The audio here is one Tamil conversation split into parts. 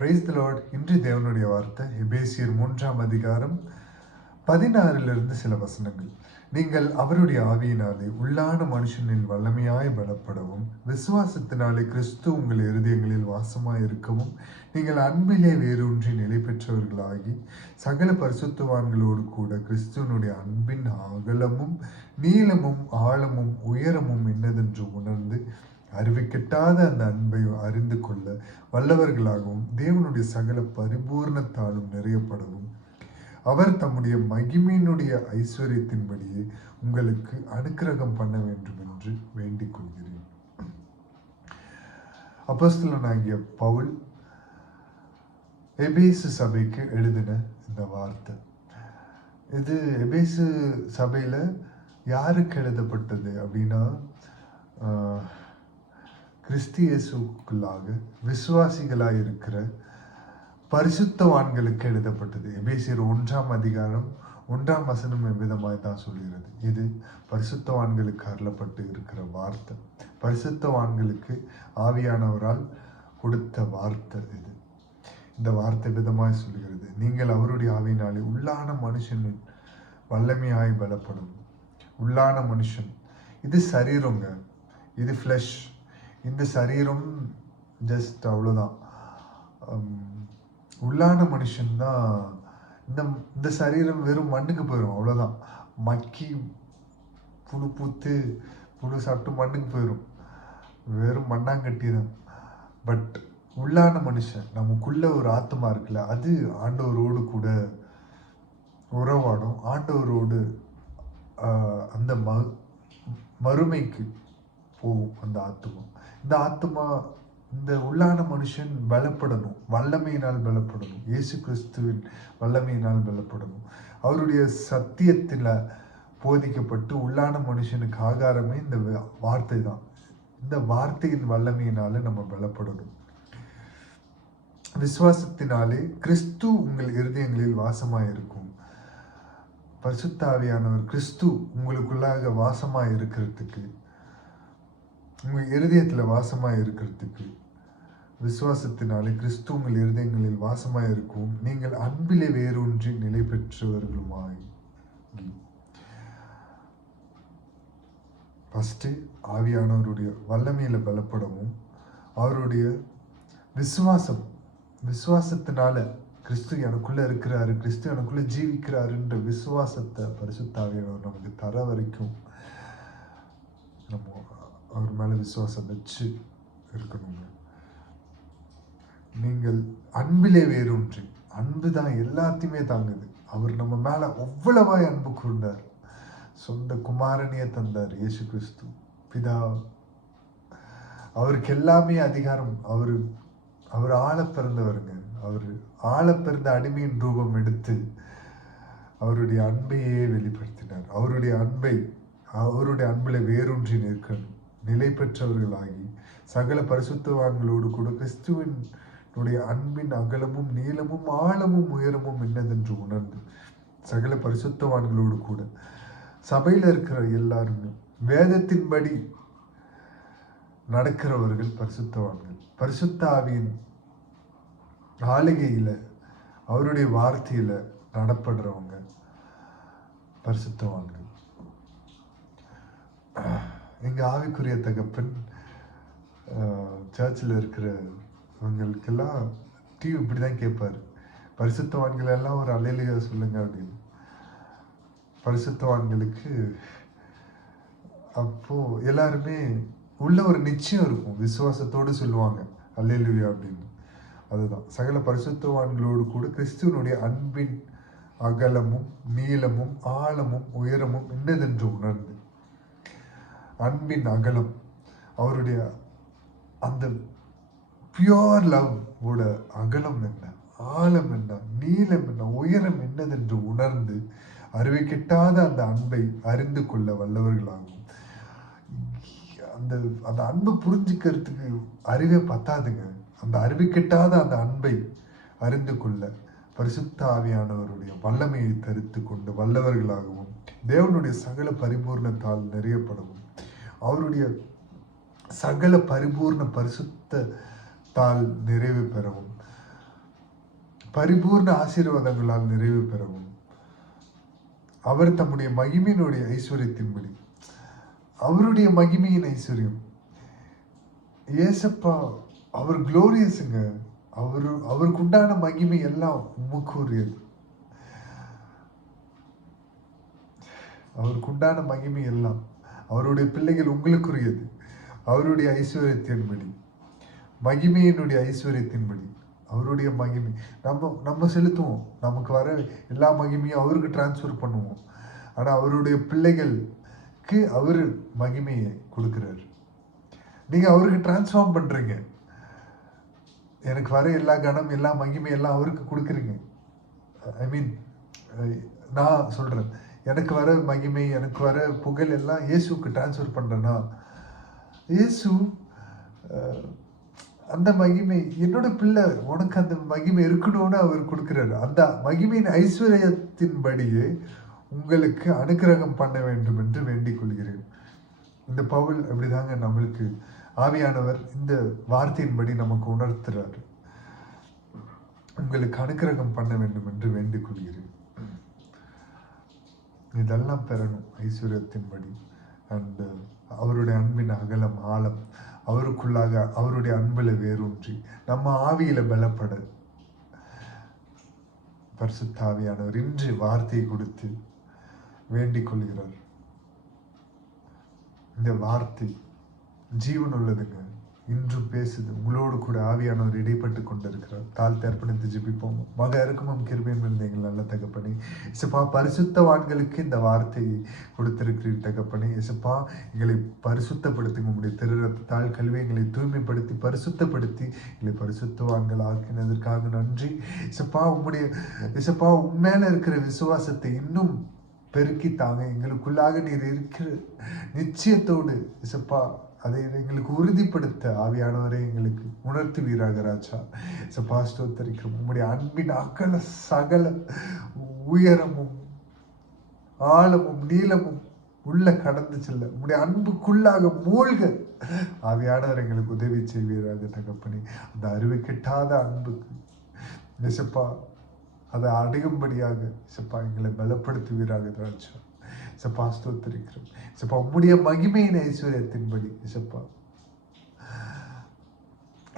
Praise the Lord. இன்று தேவனுடைய வார்த்தை எபேசியர் 3ஆம் அதிகாரம் 16 சில வசனங்கள். நீங்கள் அவருடைய ஆவியினாலே உள்ளான மனுஷனின் வல்லமையாய் பலப்படவும், விசுவாசத்தினாலே கிறிஸ்து உங்கள் இருதயங்களில் வாசமாய் இருக்கவும், நீங்கள் அன்பிலே வேரூன்றி நிலை பெற்றவர்களாகி சகல பரிசுத்தவான்களோடு கூட கிறிஸ்துவனுடைய அன்பின் அகலமும் நீளமும் ஆழமும் உயரமும் என்னதென்று உணர்ந்து அறிவிக்கட்டாத அந்த அன்பை அறிந்து கொள்ள வல்லவர்களாகவும், தேவனுடைய சகல பரிபூர்ணத்தாலும் நிறையப்படவும், அவர் தம்முடைய மகிமையினுடைய ஐஸ்வர்யத்தின்படியே உங்களுக்கு அனுக்கிரகம் பண்ண வேண்டும் என்று வேண்டிக் கொள்கிறேன். அப்போஸ்தலனாகிய பவுல் எபேசு சபைக்கு எழுதின இந்த வார்த்தை. இது எபேசு சபையில யாருக்கு எழுதப்பட்டது அப்படின்னா, கிறிஸ்து இயேசுக்குள்ளாக விசுவாசிகளாய் இருக்கிற பரிசுத்தவான்களுக்கு எழுதப்பட்டது. எபேசியர் 1ஆம் அதிகாரம் 1ஆம் வசனம் எவ்விதமாய் தான் சொல்கிறது. இது பரிசுத்தவான்களுக்கு அருளப்பட்டு இருக்கிற வார்த்தை. பரிசுத்தவான்களுக்கு ஆவியானவரால் கொடுத்த வார்த்தை இது. இந்த வார்த்தை விதமாய் சொல்கிறது, நீங்கள் அவருடைய ஆவியினாலே உள்ளான மனுஷனின் வல்லமையாய் பலப்படும். உள்ளான மனுஷன் இது சரீரங்க, இது ஃப்ளஷ். இந்த சரீரம் ஜஸ்ட் அவ்வளோதான். உள்ளான மனுஷன்தான். இந்த சரீரம் வெறும் மண்ணுக்கு போயிடும், அவ்வளோதான். மக்கி புழு பூத்து புழு சாப்பிட்டு மண்ணுக்கு போயிடும், வெறும் மண்ணாங்கட்டி தான். பட் உள்ளான மனுஷன், நமக்குள்ள ஒரு ஆத்மா இருக்குல்ல, அது ஆண்டவரோடு கூட உறவாடும். ஆண்டவரோடு அந்த மறுமைக்கு போகும் அந்த ஆத்மா. இந்த ஆத்மா, இந்த உள்ளான மனுஷன் பலப்படணும், வல்லமையினால் பலப்படணும். இயேசு கிறிஸ்துவின் வல்லமையினால் பலப்படணும். அவருடைய சத்தியத்தில் போதிக்கப்பட்டு உள்ளான மனுஷனுக்கு ஆகாரமே இந்த வார்த்தை தான். இந்த வார்த்தையின் வல்லமையினால நம்ம பலப்படணும். விசுவாசத்தினாலே கிறிஸ்து உங்கள் இருதயங்களில் வாசமாய் இருக்கும். பரிசுத்த ஆவியானவர் கிறிஸ்து உங்களுக்குள்ளாக வாசமாய் இருக்கிறதுக்கு, உங்கள் இருதயத்தில் வாசமாய் இருக்கிறதுக்கு, விசுவாசத்தினாலே கிறிஸ்து உங்கள் இருதயங்களில் வாசமாய் இருக்கும். நீங்கள் அன்பிலே வேரூன்றி நிலை பெற்றவர்களுமாய். ஃபஸ்ட்டு ஆவியானவருடைய வல்லமையில பலப்படவும், அவருடைய விசுவாசத்தினால கிறிஸ்து எனக்குள்ள இருக்கிறாரு, கிறிஸ்து எனக்குள்ள ஜீவிக்கிறாருன்ற விசுவாசத்தை பரிசுத்த ஆவியானவர் நமக்கு தர வரைக்கும் நம்ம அவர் மேல விசுவாசம் வச்சு இருக்கணுங்க. நீங்கள் அன்பிலே வேரூன்றி, அன்பு தான் எல்லாத்தையுமே தாங்குது. அவர் நம்ம மேல அவ்வளவாய் அன்பு கூர்ந்தார். சொந்த குமாரனையே தந்தார் இயேசு கிறிஸ்து பிதா. அவருக்கு எல்லாமே அதிகாரம். அவர் ஆள பிறந்தவருங்க. அவர் ஆள பிறந்த அடிமையின் ரூபம் எடுத்து அவருடைய அன்பையே வெளிப்படுத்தினார். அவருடைய அன்பில வேரூன்றி நிற்கணும், நிலை பெற்றவர்களாகி சகல பரிசுத்தவான்களோடு கூட கிறிஸ்துவனுடைய அன்பின் அகலமும் நீளமும் ஆழமும் உயரமும் என்னதென்று உணர்ந்து, சகல பரிசுத்தவான்களோடு கூட சபையில் இருக்கிற எல்லாருமே வேதத்தின்படி நடக்கிறவர்கள் பரிசுத்தவான்கள். பரிசுத்த ஆவியின் ஆளுகையில, அவருடைய வார்த்தையில நடப்படுறவங்க பரிசுத்தவான்கள். எங்க ஆவிக்குரிய தகப்பன் சர்ச்சில் இருக்கிறவங்களுக்கெல்லாம் டிவி இப்படிதான் கேட்பாரு, பரிசுத்தவான்கள் எல்லாம் ஒரு அல்லேலூயா சொல்லுங்க அப்படின்னு. பரிசுத்தவான்களுக்கு அப்போ எல்லாருமே உள்ள ஒரு நிச்சயம் இருக்கும், விசுவாசத்தோடு சொல்லுவாங்க அல்லேலூயா அப்படின்னு. அதுதான் சகல பரிசுத்தவான்களோடு கூட கிறிஸ்துவனுடைய அன்பின் அகலமும் நீளமும் ஆழமும் உயரமும் என்னதென்று உணர்ந்து, அன்பின் அகலம், அவருடைய அந்த பியோர் லவ் ஓட அகலம் என்ன, ஆழம் என்ன, நீளம் என்ன, உயரம் என்னதென்று உணர்ந்து அறிவிக்கட்டாத அந்த அன்பை அறிந்து கொள்ள வல்லவர்களாகும். அந்த அன்பை புரிஞ்சுக்கிறதுக்கு அறிவே பத்தாதுங்க. அந்த அறிவிக்கட்டாத அந்த அன்பை அறிந்து கொள்ள பரிசுத்த ஆவியானவருடைய வல்லமையை தரித்து கொண்டு வல்லவர்களாகவும், தேவனுடைய சகல பரிபூர்ணத்தால் நிறையப்படவும், அவருடைய சகல பரிபூர்ண பரிசுத்தத்தால் நிறைவு பெறவும், பரிபூர்ண ஆசீர்வாதங்களால் நிறைவு பெறவும், அவர் தம்முடைய மகிமையினுடைய ஐஸ்வர்யத்தின்படி, அவருடைய மகிமையின் ஐஸ்வர்யம், ஏசப்பா அவர் குளோரியஸுங்க. அவருக்கு உண்டான மகிமை எல்லாம் உமக்கு உரியது. அவருக்கு உண்டான மகிமை எல்லாம் அவருடைய பிள்ளைகள் உங்களுக்குரியது. அவருடைய ஐஸ்வர்யத்தின்படி, மகிமையினுடைய ஐஸ்வர்யத்தின்படி, அவருடைய மகிமை நம்ம செலுத்துவோம். நமக்கு வர எல்லா மகிமையும் அவருக்கு டிரான்ஸ்ஃபர் பண்ணுவோம். ஆனால் அவருடைய பிள்ளைகளுக்கு அவர் மகிமையை கொடுக்குறாரு. நீங்கள் அவருக்கு டிரான்ஸ்ஃபார்ம் பண்ணுறீங்க. எனக்கு வர எல்லா கணம், எல்லா மகிமை எல்லாம் அவருக்கு கொடுக்குறீங்க. ஐ மீன், நான் சொல்கிறேன், எனக்கு வர மகிமை, எனக்கு வர புகழ் எல்லாம் இயேசுக்கு டிரான்ஸ்ஃபர் பண்ணுறேன்னா, இயேசு அந்த மகிமை, என்னோட பிள்ளை உனக்கு அந்த மகிமை இருக்கணும்னு அவர் கொடுக்குறாரு. அந்த மகிமையின் ஐஸ்வர்யத்தின்படியே உங்களுக்கு அனுக்கிரகம் பண்ண வேண்டும் என்று வேண்டிக் கொள்கிறேன். இந்த பவுல் அப்படிதாங்க நம்மளுக்கு ஆவியானவர் இந்த வார்த்தையின்படி நமக்கு உணர்த்துறாரு. உங்களுக்கு அனுக்கிரகம் பண்ண வேண்டும் என்று வேண்டிக் கொள்கிறேன். இதெல்லாம் பெறணும் ஐஸ்வர்யத்தின்படி. அண்ட் அவருடைய அன்பின் அகலம், ஆழம், அவருக்குள்ளாக அவருடைய அன்பில் வேரூன்றி நம்ம ஆவியில பலப்பட பரிசுத்த ஆவியானவர் இன்று வார்த்தையை கொடுத்து வேண்டிக் கொள்கிறார். இந்த வார்த்தை ஜீவன் உள்ளதுங்க, இன்றும் பேசுது. உங்களோடு கூட ஆவியானவர் இடைப்பட்டு கொண்டிருக்கிறார். தாழ்த்தி அர்ப்பணித்து ஜெபிப்போம். மக இறக்கமும் கிருபையும் இருந்த எங்கள் நல்ல தகப்பனே, இசப்பா பரிசுத்தவான்களுக்கு இந்த வார்த்தையை கொடுத்திருக்கிறீர் தகப்பனே. இசப்பா எங்களை பரிசுத்தப்படுத்துங்க. உங்களுடைய திருரத்தால் கல்வி எங்களை தூய்மைப்படுத்தி பரிசுத்தப்படுத்தி எங்களை பரிசுத்தவான்கள் ஆக்கினதற்காக நன்றி. இசப்பா இசப்பா உண்மையில இருக்கிற விசுவாசத்தை இன்னும் பெருக்கி தாங்க. எங்களுக்குள்ளாக நீர் இருக்கிற நிச்சயத்தோடு இசப்பா அதை எங்களுக்கு உறுதிப்படுத்த ஆவியானவரை எங்களுக்கு உணர்த்துவீராக ராஜா. இசப்பா ஸ்தோத்திரிக்கிறோம். உங்களுடைய அன்பின் அகல சகல உயரமும் ஆழமும் நீளமும் உள்ள கடந்து செல்ல உங்களுடைய அன்புக்குள்ளாக மூழ்க ஆவியானவர் எங்களுக்கு உதவி செய்வீராக தகப்பனே. அந்த அறிவு கெட்டாத அன்புக்கு இசப்பா அதை அடையும்படியாக இசப்பா எங்களை பலப்படுத்துவீராக ராஜா. இசப்பா ஸ்தோத்திரிக்கிறோம். இசப்பா உம்முடைய மகிமையின் ஐஸ்வர்யத்தின்படி இசப்பா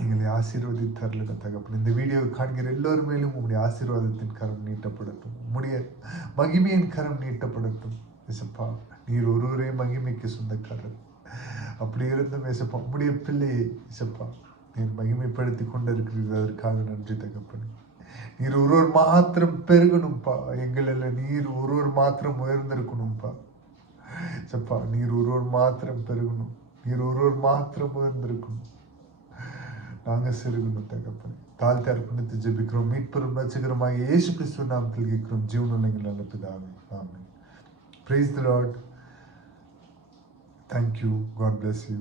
எங்களை ஆசீர்வதித்தருளுங்க தகப்பன். இந்த வீடியோவை காண்கிற எல்லோரும் மேலும் உம்முடைய ஆசீர்வாதத்தின் கரம் நீட்டப்படட்டும். உம்முடைய மகிமையின் கரம் நீட்டப்படட்டும். இசப்பா நீர் ஒருவரே மகிமைக்கு சொந்தக்காரர். அப்படி இருந்தும் இசப்பா உம்முடைய பிள்ளையை இசப்பா நீர் மகிமைப்படுத்தி கொண்டிருக்கிறீர்கள். அதற்காக நன்றி தகப்பன். நீர் ஒருவர் மாத்திரம் பெருகணும்ப்பா. எங்களில் நீர் ஒருவர் மாத்திரம் உயர்ந்திருக்கணும்ப்பா. சப்பா நீர் ஒருவர் மாத்திரம் பெருகணும். நீர் ஒருவர் மாத்திரம் உயர்ந்திருக்கணும். நாங்கள் சிறுகணும் தகப்பனே. தாழ்த்தி அர்ப்பணித்து ஜெபிக்கிறோம். மீட்பெரும் ரட்சகருமாகிய இயேசு கிறிஸ்துவின் நாமத்தில் கேட்கிறோம் ஜீவனுள்ள எங்கள் நல்ல பிதாவே. ஆமென். Praise the Lord. Thank you. God bless you.